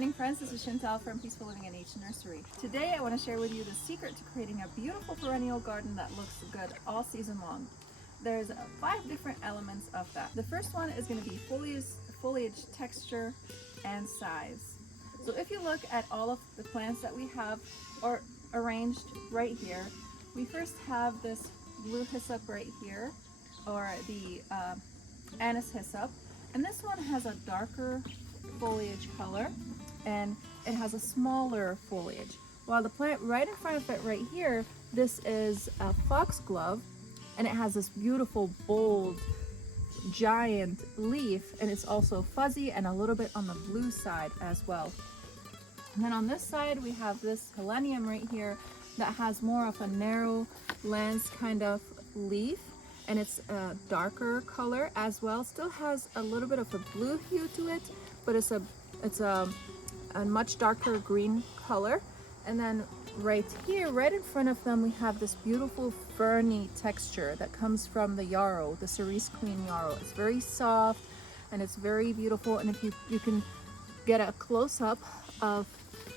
gardening friends, this is Chantal from Peaceful Living and H Nursery. Today I want to share with you the secret to creating a beautiful perennial garden that looks good all season long. There's 5 different elements of that. The first one is going to be foliage texture and size. So if you look at all of the plants that we have or arranged right here, we first have this blue hyssop right here, or the anise hyssop, and this one has a darker foliage color and it has a smaller foliage, while the plant right in front of it right here, this is a foxglove, and it has this beautiful bold giant leaf, and it's also fuzzy and a little bit on the blue side as well. And then on this side we have this helenium right here that has more of a narrow lens kind of leaf, and it's a darker color as well. Still has a little bit of a blue hue to it, but it's a much darker green color. And then right here, right in front of them, we have this beautiful ferny texture that comes from the yarrow, the cerise queen yarrow. It's very soft and it's very beautiful. And if you can get a close-up of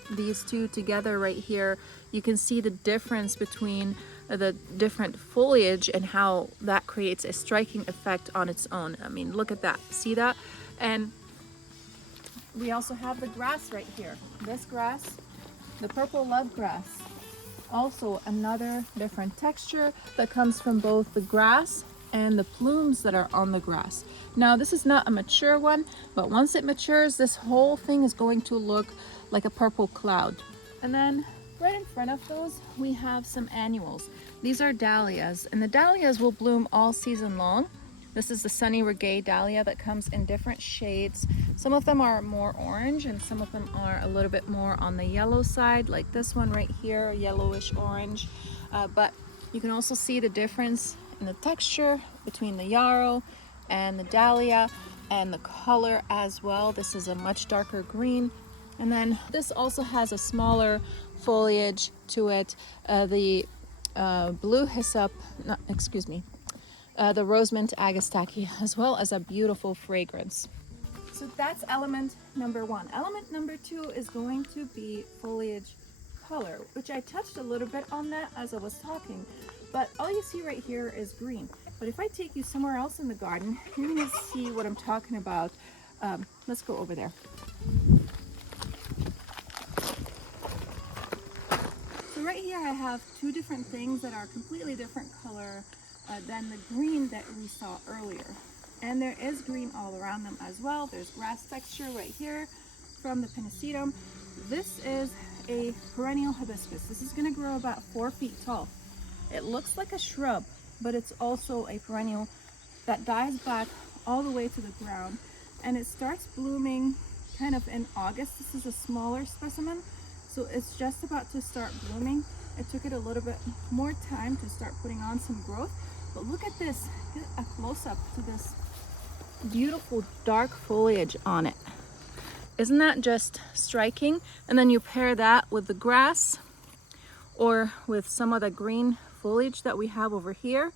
these two together right here, you can see the difference between the different foliage and how that creates a striking effect on its own. I mean, look at that, see that? And we also have the grass right here. This grass, the purple love grass, also another different texture that comes from both the grass and the plumes that are on the grass. Now this is not a mature one, but once it matures, this whole thing is going to look like a purple cloud. And then right in front of those, we have some annuals. These are dahlias, and the dahlias will bloom all season long. This is the Sunny Reggae dahlia that comes in different shades. Some of them are more orange and some of them are a little bit more on the yellow side, like this one right here, yellowish orange. But you can also see the difference in the texture between the yarrow and the dahlia, and the color as well. This is a much darker green. And then this also has a smaller foliage to it. The blue hyssop, the rosemint agastaki, as well as a beautiful fragrance. So that's element number 1. Element number 2 is going to be foliage color, which I touched a little bit on that as I was talking, but all you see right here is green. But if I take you somewhere else in the garden, you're going to see what I'm talking about. Let's go over there. So right here I have 2 different things that are completely different color than the green that we saw earlier. And there is green all around them as well. There's grass texture right here from the pennisetum. This is a perennial hibiscus. This is going to grow about 4 feet tall. It looks like a shrub, but it's also a perennial that dies back all the way to the ground, and it starts blooming kind of in August. This is a smaller specimen, so it's just about to start blooming. It took it a little bit more time to start putting on some growth, but look at this. Get a close-up to this beautiful dark foliage on it. Isn't that just striking? And then you pair that with the grass or with some of the green foliage that we have over here,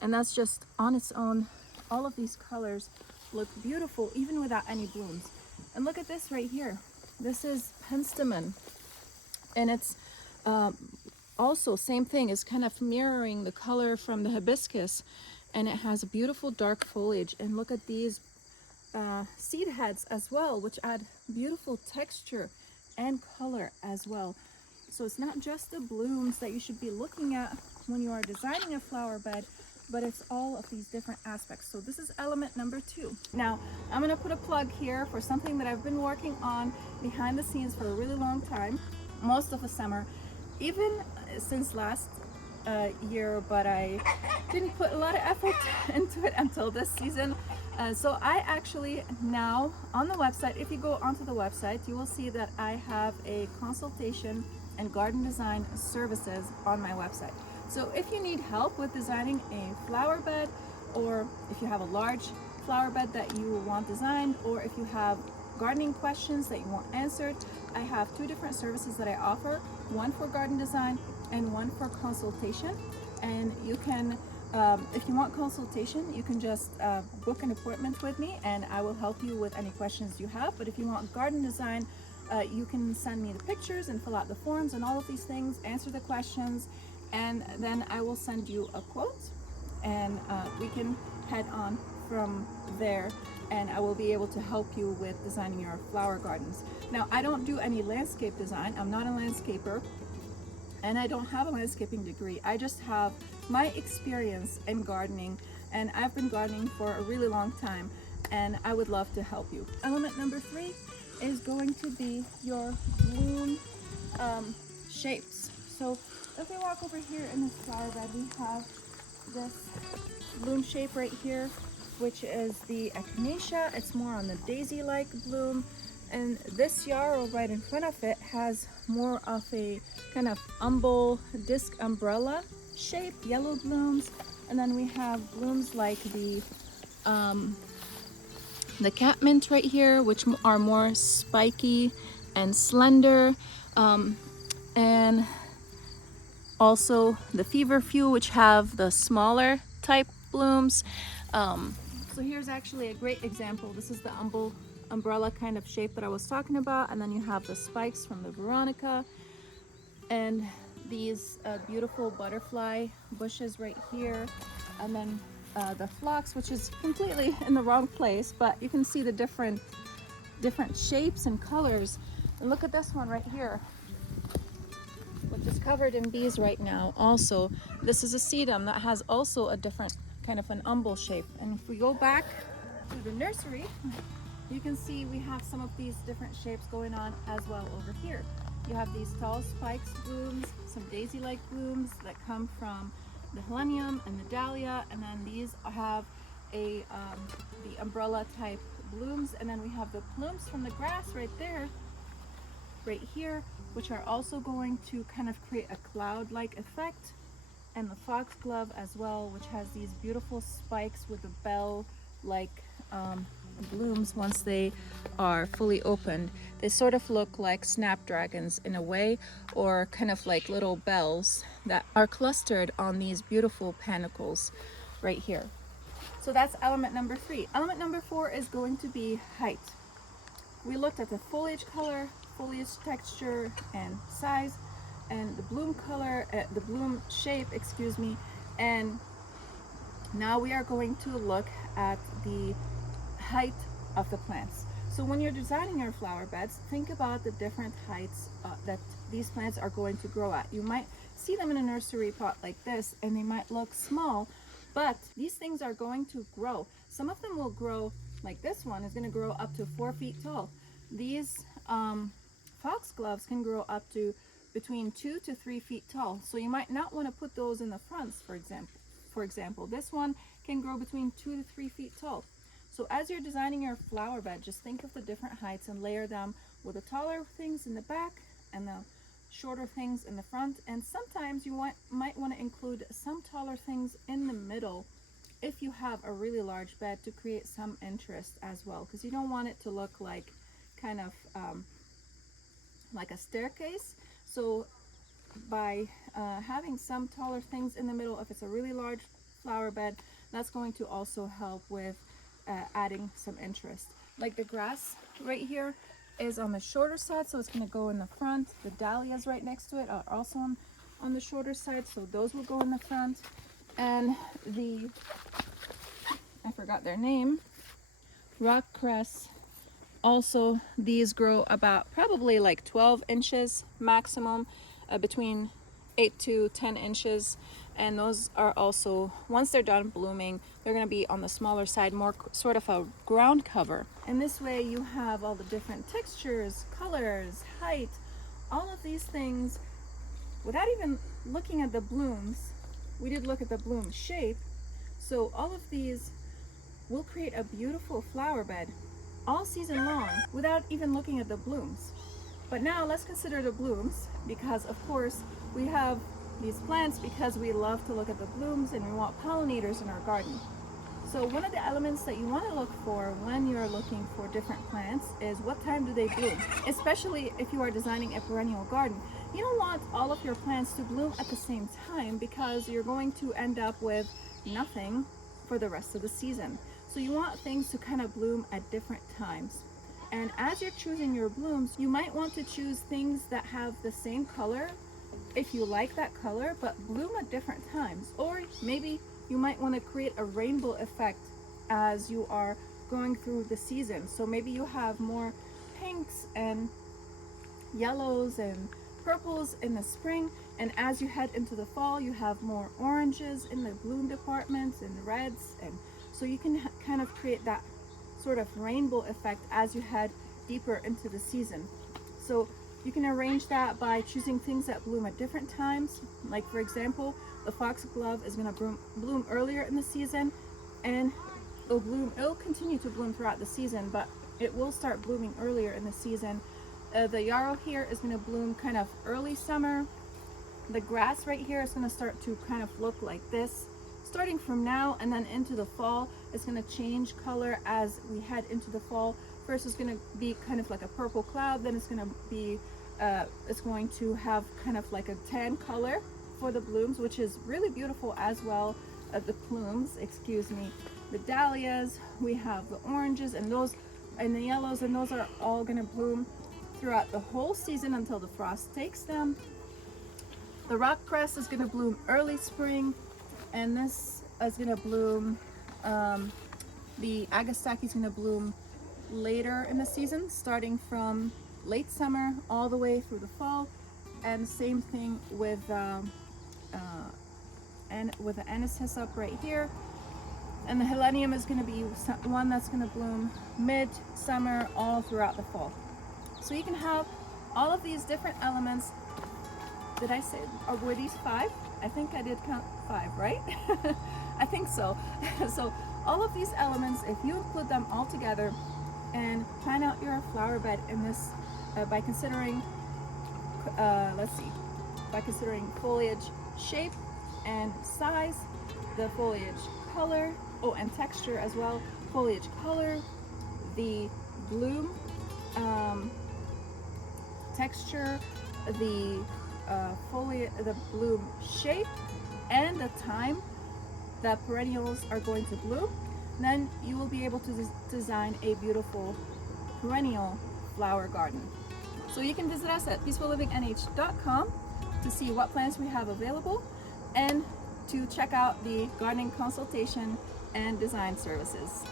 and that's just on its own. All of these colors look beautiful even without any blooms. And look at this right here. This is penstemon, and it's also same thing, is kind of mirroring the color from the hibiscus, and it has a beautiful dark foliage. And look at these seed heads as well, which add beautiful texture and color as well. So it's not just the blooms that you should be looking at when you are designing a flower bed, but it's all of these different aspects. So this is element number 2. Now I'm going to put a plug here for something that I've been working on behind the scenes for a really long time, most of the summer, even since last year, but I didn't put a lot of effort into it until this season. So I actually now on the website, if you go onto the website, you will see that I have a consultation and garden design services on my website. So if you need help with designing a flower bed, or if you have a large flower bed that you want designed, or if you have gardening questions that you want answered, I have 2 different services that I offer, one for garden design and one for consultation. And you can, if you want consultation, you can just book an appointment with me and I will help you with any questions you have. But if you want garden design, you can send me the pictures and fill out the forms and all of these things, answer the questions, and then I will send you a quote, and we can head on from there, and I will be able to help you with designing your flower gardens. Now, I don't do any landscape design. I'm not a landscaper, and I don't have a landscaping degree. I just have my experience in gardening, and I've been gardening for a really long time, and I would love to help you. Element number 3 is going to be your bloom shapes. So if we walk over here in this flower bed, we have this bloom shape right here, which is the echinacea. It's more on the daisy-like bloom. And this yarrow right in front of it has more of a kind of disc umbrella shape, yellow blooms. And then we have blooms like the catmint right here, which are more spiky and slender. And also the feverfew, which have the smaller type blooms. So here's actually a great example. This is the umbrella kind of shape that I was talking about, and then you have the spikes from the Veronica, and these beautiful butterfly bushes right here, and then the phlox, which is completely in the wrong place, but you can see the different shapes and colors. And look at this one right here, which is covered in bees right now. Also, this is a sedum that has also a different kind of an umbel shape. And if we go back to the nursery, you can see we have some of these different shapes going on as well over here. You have these tall spikes blooms, some daisy-like blooms that come from the helenium and the dahlia, and then these have the umbrella type blooms, and then we have the plumes from the grass right there, right here, which are also going to kind of create a cloud-like effect, and the foxglove as well, which has these beautiful spikes with the bell-like blooms. Once they are fully opened, they sort of look like snapdragons in a way, or kind of like little bells that are clustered on these beautiful panicles right here. So that's element number 3. Element number 4 is going to be height. We looked at the foliage color, foliage texture and size, and the bloom color, the bloom shape, excuse me, and now we are going to look at the height of the plants. So when you're designing your flower beds, think about the different heights that these plants are going to grow at. You might see them in a nursery pot like this, and they might look small, but these things are going to grow. Some of them will grow, like this one is going to grow up to 4 feet tall. These foxgloves can grow up to between 2 to 3 feet tall. So you might not want to put those in the fronts, for example. For example, this one can grow between 2 to 3 feet tall. So as you're designing your flower bed, just think of the different heights and layer them with the taller things in the back and the shorter things in the front. And sometimes you might want to include some taller things in the middle if you have a really large bed, to create some interest as well, because you don't want it to look like kind of like a staircase. So by having some taller things in the middle, if it's a really large flower bed, that's going to also help with adding some interest. Like the grass right here is on the shorter side, so it's going to go in the front. The dahlias right next to it are also on the shorter side, so those will go in the front. And I forgot their name, rock cress, also these grow about probably like 12 inches maximum, between 8 to 10 inches, and those are also, once they're done blooming, they're going to be on the smaller side, more sort of a ground cover. And this way you have all the different textures, colors, height, all of these things without even looking at the blooms. We did look at the bloom shape, so all of these will create a beautiful flower bed all season long without even looking at the blooms. But now let's consider the blooms, because of course we have these plants because we love to look at the blooms and we want pollinators in our garden. So one of the elements that you want to look for when you're looking for different plants is what time do they bloom, especially if you are designing a perennial garden. You don't want all of your plants to bloom at the same time, because you're going to end up with nothing for the rest of the season. So you want things to kind of bloom at different times. And as you're choosing your blooms, you might want to choose things that have the same color if you like that color, but bloom at different times. Or maybe you might want to create a rainbow effect as you are going through the season. So maybe you have more pinks and yellows and purples in the spring, and as you head into the fall you have more oranges in the bloom departments and reds, and so you can kind of create that sort of rainbow effect as you head deeper into the season. So you can arrange that by choosing things that bloom at different times. Like for example, the foxglove is going to bloom earlier in the season, and it'll continue to bloom throughout the season, but it will start blooming earlier in the season. The yarrow here is going to bloom kind of early summer. The grass right here is going to start to kind of look like this starting from now, and then into the fall it's going to change color as we head into the fall. First it's going to be kind of like a purple cloud, then it's going to be it's going to have kind of like a tan color for the blooms, which is really beautiful as well. The plumes, excuse me, the dahlias, we have the oranges and those and the yellows, and those are all going to bloom throughout the whole season until the frost takes them. The rock cress is going to bloom early spring, and this is going to bloom, the agastache is going to bloom later in the season, starting from late summer all the way through the fall. And same thing with the anise hyssop right here. And the helenium is going to be one that's going to bloom mid-summer all throughout the fall. So you can have all of these different elements. Did I say, or were these 5? I think I did count 5, right? I think so. So all of these elements, if you include them all together and plan out your flower bed in this by considering, by considering foliage shape and size, the foliage color, and texture as well, foliage color, the bloom texture, the the bloom shape, and the time that perennials are going to bloom, then you will be able to design a beautiful perennial flower garden. So you can visit us at peacefulllivingnh.com to see what plants we have available and to check out the gardening consultation and design services.